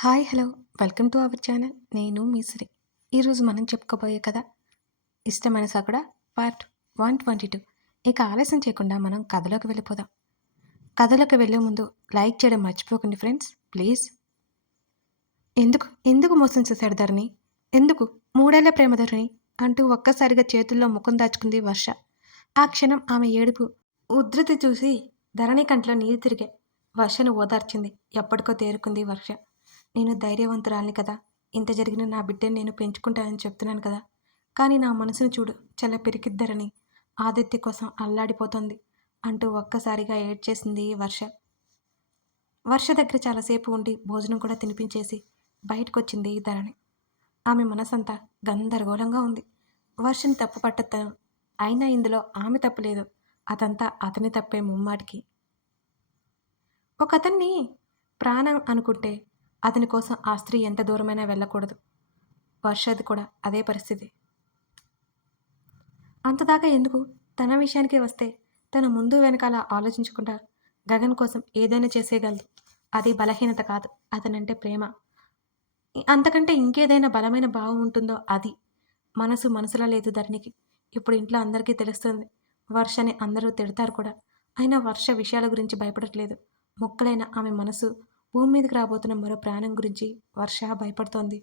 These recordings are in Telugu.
Hi hello. Welcome to our channel. నేను మీసరి ఈరోజు మనం చెప్పుకోబోయే కథ ఇష్టమైన సకుడ పార్ట్ వన్ ట్వంటీ టూ. ఇక ఆలస్యం చేయకుండా మనం కథలోకి వెళ్ళిపోదాం. కథలోకి వెళ్ళే ముందు లైక్ చేయడం మర్చిపోకండి ఫ్రెండ్స్ ప్లీజ్. ఎందుకు ఎందుకు మోసం చేశాడు ధరణి? ఎందుకు మూడేళ్ళ ప్రేమ ధరణి అంటూ ఒక్కసారిగా చేతుల్లో ముఖం దాచుకుంది వర్ష. ఆ క్షణం ఆమె ఏడుపు ఉధృతి చూసి ధరణి కంట్లో నీరు తిరిగే వర్షను ఓదార్చింది. ఎప్పటికో తేరుకుంది వర్ష. నేను ధైర్యవంతురాలిని కదా. ఇంత జరిగిన నా బిడ్డని నేను పెంచుకుంటానని చెప్తున్నాను కదా. కానీ నా మనసును చూడు చల్ల పెరికిద్దరని ఆదిత్య కోసం అల్లాడిపోతుంది అంటూ ఒక్కసారిగా ఏడ్చేసింది వర్ష. వర్ష దగ్గర చాలాసేపు ఉండి భోజనం కూడా తినిపించేసి బయటకొచ్చింది ధరణి. ఆమె మనసంతా గందరగోళంగా ఉంది. వర్షని తప్పు పట్టతను అయినా ఇందులో ఆమె తప్పలేదు అదంతా అతని తప్పే ముమ్మాటికి. ఒక అతన్ని ప్రాణం అనుకుంటే అతని కోసం ఆ స్త్రీ ఎంత దూరమైనా వెళ్ళకూడదు. వర్షది కూడా అదే పరిస్థితి. అంతదాకా ఎందుకు? తన విషయానికి వస్తే తన ముందు వెనకాల ఆలోచించకుండా గగన్ కోసం ఏదైనా చేసేయగలదు. అది బలహీనత కాదు. అతనంటే ప్రేమ. అంతకంటే ఇంకేదైనా బలమైన భావం ఉంటుందో అది. మనసు మనసులా లేదు ధరణికి. ఇప్పుడు ఇంట్లో అందరికీ తెలుస్తుంది. వర్షని అందరూ తిడతారు కూడా. అయినా వర్ష విషయాల గురించి భయపడట్లేదు. మొక్కలైన ఆమె మనసు భూమి మీదకి రాబోతున్న మరో ప్రాణం గురించి వర్ష భయపడుతోంది.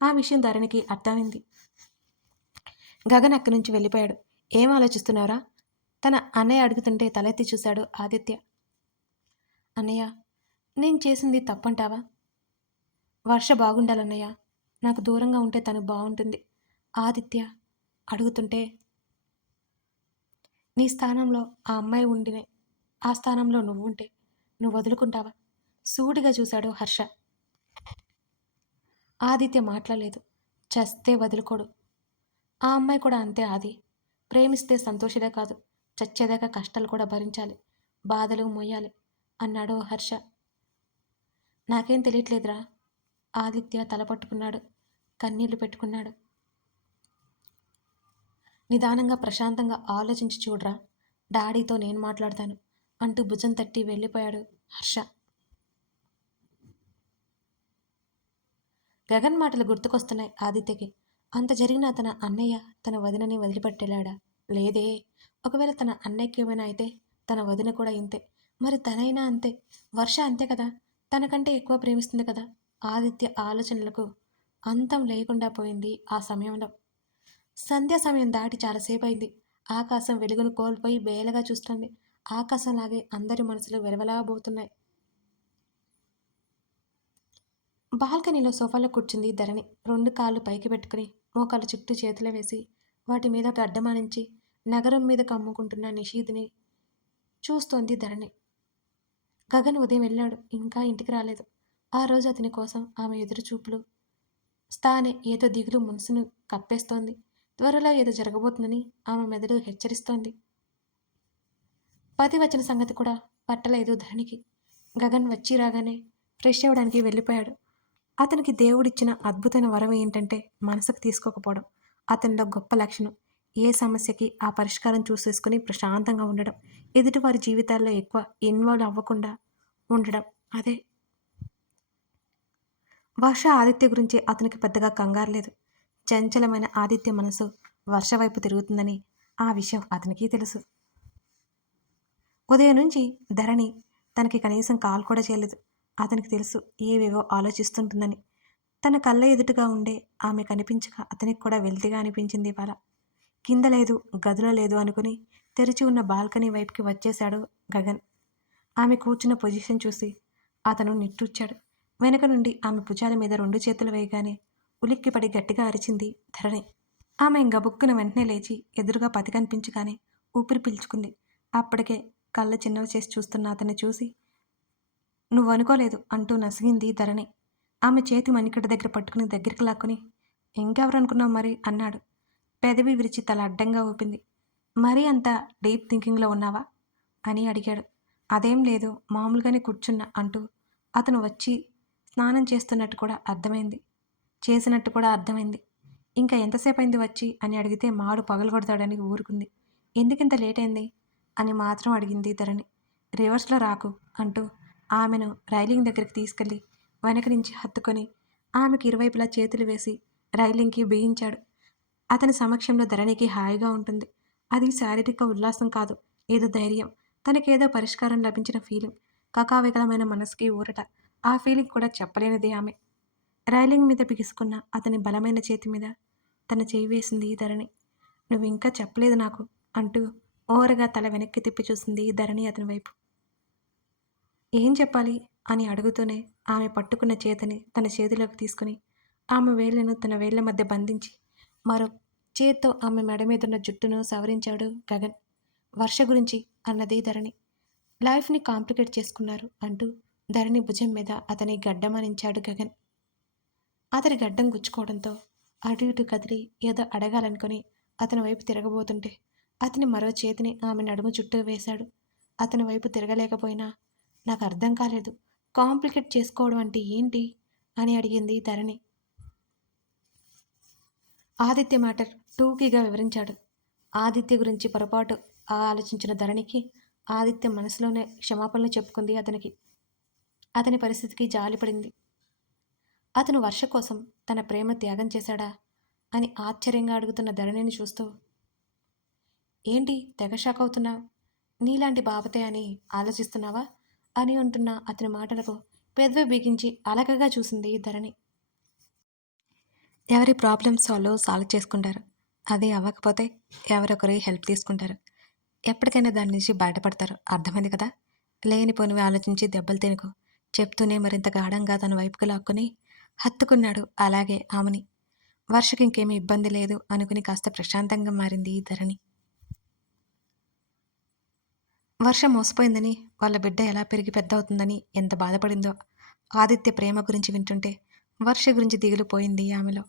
ఆ విషయం ధరణికి అర్థమైంది. గగన్ అక్కడి నుంచి వెళ్ళిపోయాడు. ఏం ఆలోచిస్తున్నారా తన అన్నయ్య అడుగుతుంటే తలెత్తి చూశాడు ఆదిత్య. అన్నయ్య నేను చేసింది తప్పంటావా? వర్ష బాగుండాలన్నయ్య. నాకు దూరంగా ఉంటే తను బాగుంటుంది. ఆదిత్య అడుగుతుంటే నీ స్థానంలో ఆ అమ్మాయి ఉండినే ఆ స్థానంలో నువ్వు ఉంటే నువ్వు వదులుకుంటావా? సూటిగా చూశాడు హర్ష. ఆదిత్య మాట్లాడలేదు. చస్తే వదులుకోడు. ఆ అమ్మాయి కూడా అంతే ఆది. ప్రేమిస్తే సంతోషదే కాదు. చచ్చేదాకా కష్టాలు కూడా భరించాలి. బాధలు మొయ్యాలి అన్నాడు హర్ష. నాకేం తెలియట్లేదురా. ఆదిత్య తల పట్టుకున్నాడు. కన్నీళ్ళు పెట్టుకున్నాడు. నిదానంగా ప్రశాంతంగా ఆలోచించి చూడరా. డాడీతో నేను మాట్లాడతాను అంటూ భుజం తట్టి వెళ్ళిపోయాడు హర్ష. గగన్ మాటలు గుర్తుకొస్తున్నాయి ఆదిత్యకి. అంత జరిగిన తన అన్నయ్య తన వదినని వదిలిపెట్టేలాడా? లేదే. ఒకవేళ తన అన్నయ్యకి ఏమైనా అయితే తన వదిన కూడా ఇంతే. మరి తనైనా అంతే. వర్ష అంతే కదా. తనకంటే ఎక్కువ ప్రేమిస్తుంది కదా ఆదిత్య ఆలోచనలకు అంతం లేకుండా పోయింది ఆ సమయంలో. సంధ్యా సమయం దాటి చాలాసేపు అయింది. ఆకాశం వెలుగును కోల్పోయి బేలగా చూస్తుంది. ఆకాశంలాగే అందరి మనసులు వెలవలాబోతున్నాయి బాల్కనీలో సోఫాలో కూర్చుంది ధరణి. రెండు కాళ్ళు పైకి పెట్టుకుని మోకాలు చుట్టూ చేతులు వేసి వాటి మీద గడ్డమానించి నగరం మీద కమ్ముకుంటున్న నిషీద్ని చూస్తోంది ధరణి. గగన్ ఉదయం వెళ్ళాడు ఇంకా ఇంటికి రాలేదు. ఆ రోజు అతని కోసం ఆమె ఎదురు చూపులు స్థానే ఏదో దిగులు మనసును కప్పేస్తోంది. త్వరలో ఏదో జరగబోతుందని ఆమె మెదడు హెచ్చరిస్తోంది. పది వచ్చిన సంగతి కూడా పట్టలేదు ధరణికి. గగన్ వచ్చి రాగానే ఫ్రెష్ అవ్వడానికి వెళ్ళిపోయాడు. అతనికి దేవుడిచ్చిన అద్భుతమైన వరం ఏంటంటే మనసుకు తీసుకోకపోవడం. అతనిలో గొప్ప లక్షణం ఏ సమస్యకి ఆ పరిష్కారం చూసేసుకుని ప్రశాంతంగా ఉండడం. ఎదుటివారి జీవితాల్లో ఎక్కువ ఇన్వాల్వ్ అవ్వకుండా ఉండడం. అదే. వర్ష ఆదిత్య గురించి అతనికి పెద్దగా కంగారు లేదు. చంచలమైన ఆదిత్య మనసు వర్ష వైపు తిరుగుతుందని ఆ విషయం అతనికి తెలుసు. ఉదయం నుంచి ధరణి తనకి కనీసం కాల్ కూడా చేయలేదు. అతనికి తెలుసు ఏవేవో ఆలోచిస్తుంటుందని. తన కళ్ళ ఎదుటిగా ఉండే ఆమె కనిపించక అతనికి కూడా వెల్తిగా అనిపించింది ఇవాళ. కింద లేదు గదిలో లేదు అనుకుని తెరిచి ఉన్న బాల్కనీ వైపుకి వచ్చేశాడు గగన్. ఆమె కూర్చున్న పొజిషన్ చూసి అతను నిట్టూర్చాడు. వెనక నుండి ఆమె భుజాల మీద రెండు చేతులు వేయగానే ఉలిక్కిపడి గట్టిగా అరిచింది ధరణి. ఆమె గబుక్కున వెంటనే లేచి ఎదురుగా పతి కనిపించగానే ఊపిరి పీల్చుకుంది. అప్పటికే కళ్ళ చిన్నవి చేసి చూస్తున్న అతన్ని చూసి నువ్వు అనుకోలేదు అంటూ నసిగింది ధరణి. ఆమె చేతి మణికట దగ్గర పట్టుకుని దగ్గరికి లాక్కుని ఇంకెవరనుకున్నావు మరి? అన్నాడు. పెదవి విరిచి తల అడ్డంగా ఊపింది. మరీ అంత డీప్ థింకింగ్లో ఉన్నావా? అని అడిగాడు. అదేం లేదు మామూలుగానే కూర్చున్నా అంటూ అతను వచ్చి స్నానం చేస్తున్నట్టు కూడా అర్థమైంది. చేసినట్టు కూడా అర్థమైంది. ఇంకా ఎంతసేపు అయింది వచ్చి? అని అడిగితే మాడు పగలగొడతాడని ఊరుకుంది. ఎందుకింత లేట్ అయింది? అని మాత్రం అడిగింది ధరణి. రివర్స్లో రాకు అంటూ ఆమెను రైలింగ్ దగ్గరికి తీసుకెళ్ళి వెనక నుంచి హత్తుకొని ఆమెకి ఇరువైపులా చేతులు వేసి రైలింగ్కి బిగించాడు. అతని సమక్షంలో ధరణికి హాయిగా ఉంటుంది. అది శారీరక ఉల్లాసం కాదు ఏదో ధైర్యం. తనకేదో పరిష్కారం లభించిన ఫీలింగ్ కకావికలమైన మనసుకి ఊరట. ఆ ఫీలింగ్ కూడా చెప్పలేనిది ఆమె. రైలింగ్ మీద బిగుసుకున్న అతని బలమైన చేతి మీద తన చేయి వేసింది ఈ ధరణి. నువ్వు ఇంకా చెప్పలేదు నాకు అంటూ ఓరగా తల వెనక్కి తిప్పి చూసింది ఈ ధరణి అతని వైపు. ఏం చెప్పాలి? అని అడుగుతూనే ఆమె పట్టుకున్న చేతిని తన చేతిలోకి తీసుకుని ఆమె వేళ్ళను తన వేళ్ళ మధ్య బంధించి మరో చేత్తో ఆమె మెడ మీదున్న జుట్టును సవరించాడు గగన్. వర్ష గురించి అన్నది ధరణి. లైఫ్ని కాంప్లికేట్ చేసుకున్నారు అంటూ ధరణి భుజం మీద అతని గడ్డమనించాడు గగన్. అతని గడ్డం గుచ్చుకోవడంతో అటు ఇటు కదిలి ఏదో అడగాలనుకుని అతని వైపు తిరగబోతుంటే అతని మరో చేతిని ఆమె నడుము చుట్టూ వేశాడు. అతని వైపు తిరగలేకపోయినా నాకు అర్థం కాలేదు. కాంప్లికేట్ చేసుకోవడం అంటే ఏంటి? అని అడిగింది ధరణి. ఆదిత్య మ్యాటర్ టూకీగా వివరించాడు. ఆదిత్య గురించి పొరపాటు ఆలోచించిన ధరణికి ఆదిత్య మనసులోనే క్షమాపణలు చెప్పుకుంది అతనికి. అతని పరిస్థితికి జాలిపడింది అతను వర్ష కోసం తన ప్రేమ త్యాగం చేశాడా? అని ఆశ్చర్యంగా అడుగుతున్న ధరణిని చూస్తూ ఏంటి తెగ షాక్ అవుతున్నావు? నీలాంటి బాబతే అని ఆలోచిస్తున్నావా? అని అంటున్న అతని మాటలకు పెదవి బిగించి అలకగా చూసింది ధరణి. ఎవరి ప్రాబ్లమ్స్ వాళ్ళు సాల్వ్ చేసుకుంటారు? అది అవ్వకపోతే ఎవరొకరి హెల్ప్ తీసుకుంటారు. ఎప్పటికైనా దాని నుంచి బయటపడతారు. అర్థమైంది కదా? లేనిపోనివి ఆలోచించి దెబ్బలు తినకు. చెప్తూనే మరింత గాఢంగా తన వైపుకు లాక్కుని హత్తుకున్నాడు అలాగే ఆమెని. వర్షకి ఇంకేమీ ఇబ్బంది లేదు అనుకుని కాస్త ప్రశాంతంగా మారింది ఈ ధరణి. వర్షం మోసపోయిందని వాళ్ళ బిడ్డ ఎలా పెరిగి పెద్ద అవుతుందని ఎంత బాధపడిందో. ఆదిత్య ప్రేమ గురించి వింటుంటే వర్ష గురించి దిగులు పోయింది ఆమెలో.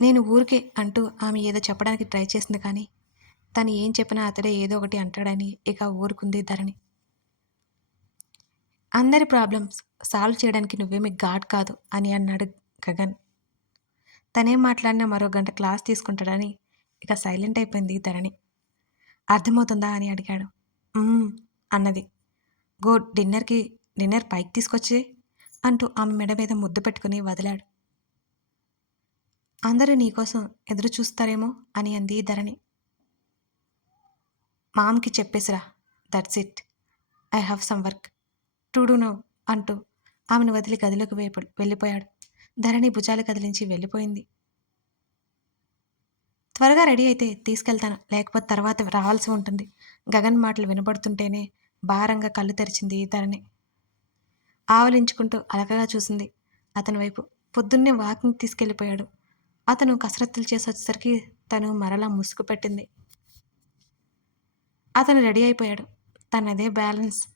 నేను ఊరికే అంటూ ఆమె ఏదో చెప్పడానికి ట్రై చేసింది కానీ తను ఏం చెప్పినా అతడే ఏదో ఒకటి అంటాడని ఇక ఊరుకుంది ధరణి. అందరి ప్రాబ్లమ్స్ సాల్వ్ చేయడానికి నువ్వేమి గాడ్ కాదు అని అన్నాడు గగన్. తనేం మాట్లాడినా మరో గంట క్లాస్ తీసుకుంటాడని ఇక సైలెంట్ అయిపోయింది ధరణి. అర్థమవుతుందా అని అడిగాడు. అన్నది. గో డిన్నర్కి డిన్నర్ పైకి తీసుకొచ్చే అంటూ ఆమె మెడ మీద ముద్దు పెట్టుకుని వదిలాడు. అందరూ నీకోసం ఎదురు చూస్తారేమో అని అంది ధరణి. మామ్కి చెప్పేసిరా. That's it. I have some work. To do now అంటూ ఆమెను వదిలి గదిలోకి వెళ్ళిపోయాడు. ధరణి భుజాలు కదిలించి వెళ్ళిపోయింది. త్వరగా రెడీ అయితే తీసుకెళ్తాను. లేకపోతే తర్వాత రావాల్సి ఉంటుంది. గగన్ మాటలు వినపడుతుంటేనే భారంగా కళ్ళు తెరిచింది ధరణి ఆవలించుకుంటూ అలకగా చూసింది అతని వైపు. పొద్దున్నే వాకింగ్ తీసుకెళ్ళిపోయాడు. అతను కసరత్తులు చేసి వచ్చేసరికి తను మరలా ముసుగు పెట్టింది. అతను రెడీ అయిపోయాడు. తనదే బ్యాలెన్స్.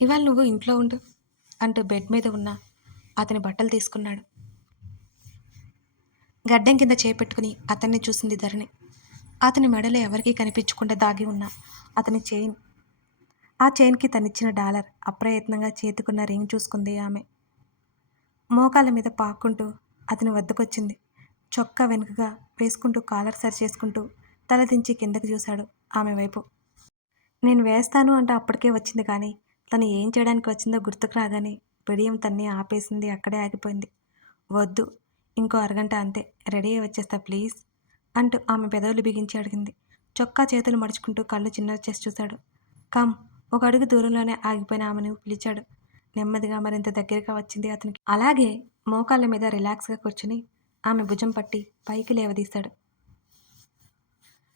ఇవాళ నువ్వు ఇంట్లో ఉండు అంటూ బెడ్ మీద ఉన్న అతని బట్టలు తీసుకున్నాడు. గడ్డం కింద చేపెట్టుకుని అతన్ని చూసింది ధరణి. అతని మెడలో ఎవరికీ కనిపించకుండా దాగి ఉన్న అతని చైన్. ఆ చైన్కి తనిచ్చిన డాలర్ అప్రయత్నంగా చేతుకున్న రింగ్ చూసుకుంది ఆమె. మోకాళ్ళ మీద పాక్కుంటూ అతని వద్దకొచ్చింది. చొక్కా వెనుకగా వేసుకుంటూ కాలర్ సరి చేసుకుంటూ తలదించి కిందకి చూశాడు ఆమె వైపు. నేను వేస్తాను అంటే అప్పటికే వచ్చింది కానీ తను ఏం చేయడానికి వచ్చిందో గుర్తుకు రాగానే బిడియం తన్ని ఆపేసింది అక్కడే ఆగిపోయింది. వద్దు ఇంకో అరగంట అంతే రెడీ వచ్చేస్తా ప్లీజ్ అంటూ ఆమె పెదవులు బిగించి అడిగింది. చొక్కా చేతులు మడుచుకుంటూ కళ్ళు చిన్న చేసి చూశాడు. కమ్ ఒక అడుగు దూరంలోనే ఆగిపోయిన ఆమెను పిలిచాడు. నెమ్మదిగా మరింత దగ్గరగా వచ్చింది అతనికి. అలాగే మోకాళ్ళ మీద రిలాక్స్గా కూర్చుని ఆమె భుజం పట్టి పైకి లేవదీశాడు.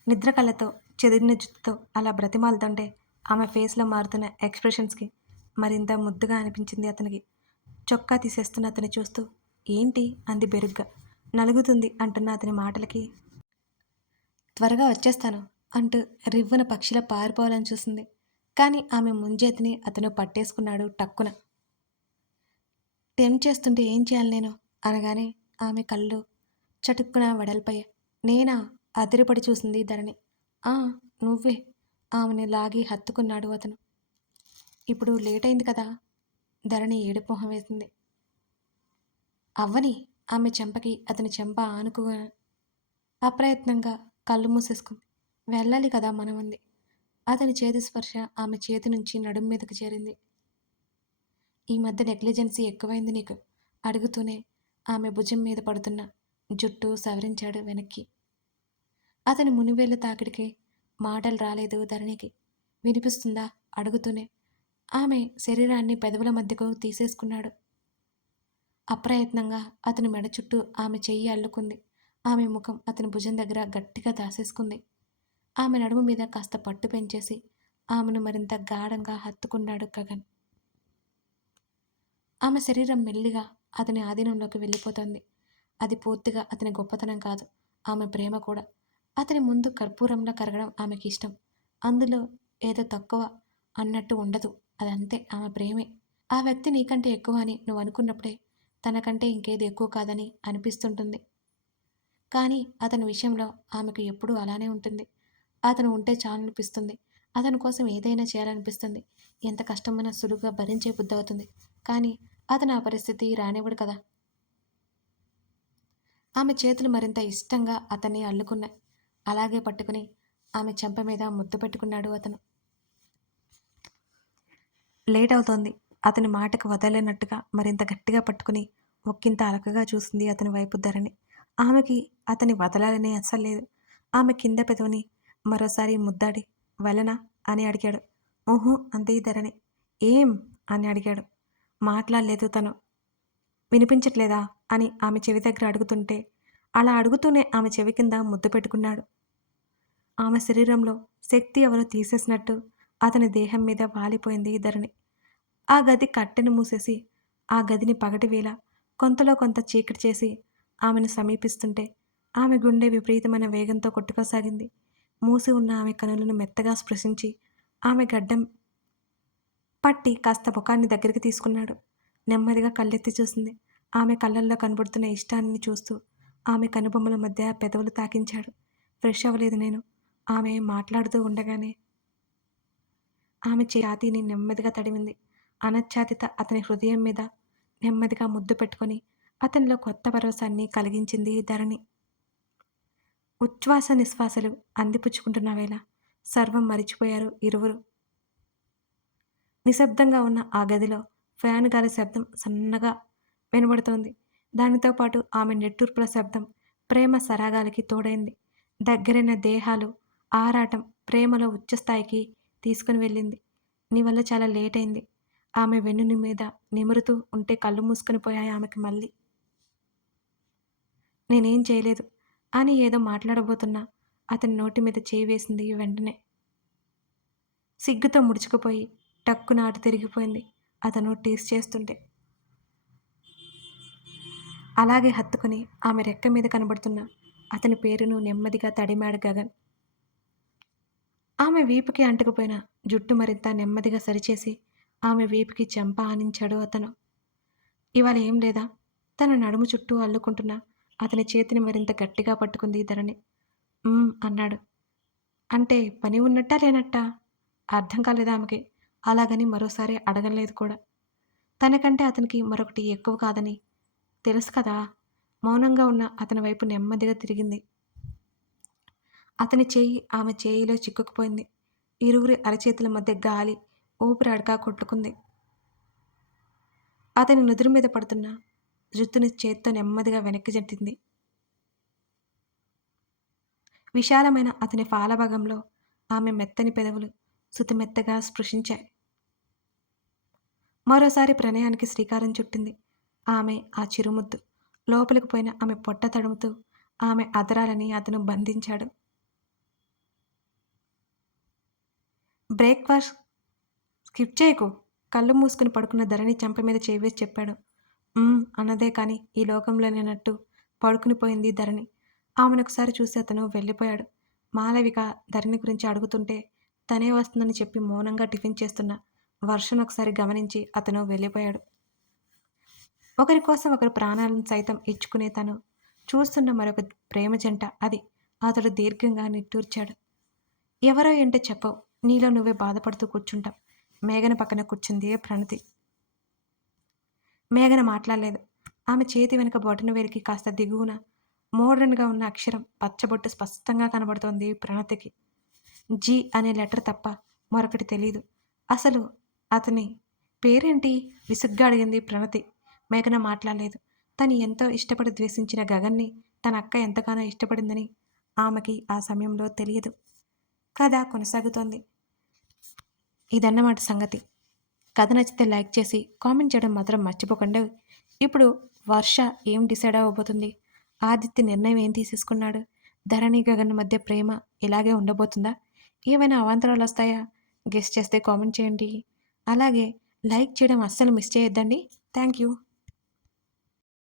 నిద్ర కళ్ళతో చెదిరిన జుట్టుతో అలా బ్రతిమాలుతుంటే ఆమె ఫేస్లో మారుతున్న ఎక్స్ప్రెషన్స్కి మరింత ముద్దుగా అనిపించింది అతనికి. చొక్కా తీసేస్తున్న అతని చూస్తూ ఏంటి? అంది బెరుగ్గా. నలుగుతుంది అంటున్న అతని మాటలకి. త్వరగా వచ్చేస్తాను అంటూ రివ్వున పక్షిలా పారిపోవాలని చూసింది. కానీ ఆమె ముంజేతిని అతను పట్టేసుకున్నాడు టక్కున. టెం చేస్తుంటే ఏం చేయాలి నేను? అనగానే ఆమె కళ్ళు చటుక్కున వడల్పై నేనా? అదిరిపడి చూసింది ధరణి. ఆ నువ్వే. ఆమెని లాగి హత్తుకున్నాడు అతను. ఇప్పుడు లేట్ అయింది కదా? ధరణి ఏడుపోహం వేసింది. అవ్వని ఆమె చెంపకి అతని చెంప ఆనుకుగా అప్రయత్నంగా కళ్ళు మూసేసుకుంది. వెళ్ళాలి కదా మనం ఉంది అతని చేతి స్పర్శ ఆమె చేతి నుంచి నడుం మీదకు చేరింది. ఈ మధ్య నెగ్లిజెన్సీ ఎక్కువైంది నీకు? అడుగుతూనే ఆమె భుజం మీద పడుతున్న జుట్టు సవరించాడు వెనక్కి. అతని మునివేళ్ళ తాకిడికి మాటలు రాలేదు ధరణికి. వినిపిస్తుందా? అడుగుతూనే ఆమె శరీరాన్ని పెదవుల మధ్యకు తీసేసుకున్నాడు. అప్రయత్నంగా అతని మెడ చుట్టూ ఆమె చెయ్యి అల్లుకుంది. ఆమె ముఖం అతని భుజం దగ్గర గట్టిగా దాసేసుకుంది. ఆమె నడుము మీద కాస్త పట్టు పెంచేసి ఆమెను మరింత గాఢంగా హత్తుకున్నాడు గగన్. ఆమె శరీరం మెల్లిగా అతని ఆధీనంలోకి వెళ్ళిపోతుంది. అది పూర్తిగా అతని గొప్పతనం కాదు ఆమె ప్రేమ కూడా. అతని ముందు కర్పూరంలో కరగడం ఆమెకి ఇష్టం. అందులో ఏదో తక్కువ అన్నట్టు ఉండదు. అదంతే ఆమె ప్రేమే. ఆ వ్యక్తి నీకంటే ఎక్కువ అని నువ్వు అనుకున్నప్పుడే తనకంటే ఇంకేది ఎక్కువ కాదని అనిపిస్తుంటుంది. కానీ అతని విషయంలో ఆమెకు ఎప్పుడూ అలానే ఉంటుంది. అతను ఉంటే చాలనిపిస్తుంది. అతని కోసం ఏదైనా చేయాలనిపిస్తుంది. ఎంత కష్టమైనా సులువుగా భరించే బుద్ధి అవుతుంది. కానీ అతను ఆ పరిస్థితి రానివ్వడు కదా. ఆమె చేతులు మరింత ఇష్టంగా అతన్ని అల్లుకున్నాయి. అలాగే పట్టుకుని ఆమె చెంప మీద ముద్దు పెట్టుకున్నాడు అతను. లేట్ అవుతోంది. అతని మాటకు వదలనట్టుగా మరింత గట్టిగా పట్టుకుని ఒక్కింత అలకగా చూసింది అతని వైపు ధరణి. ఆమెకి అతని వదలాలని అస్సలు లేదు. ఆమె కింద పెదవిని మరోసారి ముద్దాడి వెళ్ళనా? అని అడిగాడు. ఊహూ అంతే ధరణి. ఏం? అని అడిగాడు. మాట్లాడలేదు తను. వినిపించట్లేదా? అని ఆమె చెవి దగ్గర అడుగుతుంటే అలా అడుగుతూనే ఆమె చెవి కింద ముద్దు పెట్టుకున్నాడు. ఆమె శరీరంలో శక్తి ఎవరో తీసేసినట్టు అతని దేహం మీద వాలిపోయింది ధరణి. ఆ గది కట్టెను మూసేసి ఆ గదిని పగటివేళ కొంతలో కొంత చీకటి చేసి ఆమెను సమీపిస్తుంటే ఆమె గుండె విపరీతమైన వేగంతో కొట్టుకోసాగింది. మూసి ఉన్న ఆమె కనులను మెత్తగా స్పృశించి ఆమె గడ్డం పట్టి కాస్త ముఖాన్ని దగ్గరికి తీసుకున్నాడు. నెమ్మదిగా కళ్ళెత్తి చూసింది. ఆమె కళ్ళల్లో కనబడుతున్న ఇష్టాన్ని చూస్తూ ఆమె కనుబొమ్మల మధ్య పెదవులు తాకించాడు. ఫ్రెష్ అవ్వలేదు నేను. ఆమె మాట్లాడుతూ ఉండగానే ఆమె ఛాతీని నెమ్మదిగా తడిమింది. అనచ్ఛాదిత అతని హృదయం మీద నెమ్మదిగా ముద్దు పెట్టుకొని అతనిలో కొత్త భరోసాన్ని కలిగించింది ధరణి. ఉచ్ఛ్వాస నిశ్వాసలు అందిపుచ్చుకుంటున్న వేళ సర్వం మరిచిపోయారు ఇరువురు. నిశ్శబ్దంగా ఉన్న ఆ గదిలో ఫ్యాన్ గాలి శబ్దం సన్నగా వినబడుతోంది. దానితో పాటు ఆమె నెట్టూర్పుల శబ్దం ప్రేమ సరాగాలకి తోడైంది. దగ్గరైన దేహాలు ఆరాటం ప్రేమలో ఉచ్చస్థాయికి తీసుకుని వెళ్ళింది. నీ వల్ల చాలా లేట్ అయింది. ఆమె వెన్నుని మీద నిమురుతూ ఉంటే కళ్ళు మూసుకుని పోయాయి ఆమెకి మళ్ళీ. నేనేం చేయలేదు. అని ఏదో మాట్లాడబోతున్నా. అతని నోటి మీద చేయి వేసింది వెంటనే. సిగ్గుతో ముడుచుకుపోయి టక్కున అటు తిరిగిపోయింది. అతను టీస్ చేస్తుంటే. అలాగే హత్తుకుని ఆమె రెక్క మీద కనబడుతున్న అతని పేరును నెమ్మదిగా తడిమాడు గగన్. ఆమె వీపుకి అంటుకుపోయిన జుట్టు మరింత నెమ్మదిగా సరిచేసి ఆమె వీపుకి చెంప ఆనించాడు అతను. ఇవాళ ఏం లేదా? తన నడుము చుట్టూ అల్లుకుంటున్న. అతని చేతిని మరింత గట్టిగా పట్టుకుంది ధరణి. అన్నాడు. అంటే పని ఉన్నట్టా లేనట్టా? అర్థం కాలేదు ఆమెకి? అలాగని మరోసారి అడగలేదు కూడా. తనకంటే అతనికి మరొకటి ఎక్కువ కాదని. తెలుసు కదా మౌనంగా ఉన్న అతని వైపు నెమ్మదిగా తిరిగింది. అతని చేయి ఆమె చేయిలో చిక్కుకుపోయింది. ఇరువురి అరచేతుల మధ్య గాలి ఊపిరి అడకా కొట్టుకుంది. అతని నుదురు మీద పడుతున్న జుత్తుని చేత్తో నెమ్మదిగా వెనక్కి జట్టింది విశాలమైన అతని ఫాలభాగంలో ఆమె మెత్తని పెదవులు సుతిమెత్తగా స్పృశించాయి. మరోసారి ప్రణయానికి శ్రీకారం చుట్టింది ఆమె ఆ చిరుముద్దు. లోపలికి పోయిన ఆమె పొట్ట తడుముతూ ఆమె అదరాలని అతను బంధించాడు. బ్రేక్ఫాస్ట్ స్కిప్ చేయకు. కళ్ళు మూసుకుని పడుకున్న ధరణి చెంప మీద చేవేసి చెప్పాడు. అన్నదే కానీ ఈ లోకంలోనేనట్టు పడుకుని పోయింది ధరణి. ఆమెను ఒకసారి చూసి అతను వెళ్ళిపోయాడు. మాలవిక ధరణి గురించి అడుగుతుంటే తనే వస్తుందని చెప్పి మౌనంగా టిఫిన్ చేస్తున్న వర్షను ఒకసారి గమనించి అతను వెళ్ళిపోయాడు. ఒకరి కోసం ఒకరు ప్రాణాలను సైతం ఇచ్చుకునే తను చూస్తున్న మరొక ప్రేమ జంట అది అతడు దీర్ఘంగా నిట్టూర్చాడు. ఎవరో ఏంటో చెప్పవు. నీలో నువ్వే బాధపడుతూ కూర్చుంటావు. మేఘన పక్కన కూర్చుంది ప్రణతి. మేఘన మాట్లాడలేదు. ఆమె చేతి వెనుక బొటన వేరికి కాస్త దిగువన మోడ్రన్గా ఉన్న అక్షరం పచ్చబొట్టు స్పష్టంగా కనబడుతోంది ప్రణతికి. జీ అనే లెటర్ తప్ప మరొకటి తెలియదు అసలు అతని పేరేంటి? విసుగ్గా అడిగింది ప్రణతి. మేఘన మాట్లాడలేదు. తను ఎంతో ఇష్టపడి ద్వేషించిన గగన్ని తన అక్క ఎంతగానో ఇష్టపడిందని ఆమెకి ఆ సమయంలో తెలియదు. కథ కొనసాగుతోంది. ఇదన్నమాట సంగతి. కథ నచ్చితే లైక్ చేసి కామెంట్ చేయడం మాత్రం మర్చిపోకండి. ఇప్పుడు వర్ష ఏం డిసైడ్ అవ్వబోతుంది? ఆదిత్య నిర్ణయం ఏం తీసేసుకున్నాడు? ధరణి గగన్ మధ్య ప్రేమ ఇలాగే ఉండబోతుందా? ఏమైనా అవాంతరాలు వస్తాయా? గెస్ట్ చేస్తే కామెంట్ చేయండి. అలాగే లైక్ చేయడం అస్సలు మిస్ చేయొద్దండి. Thank you.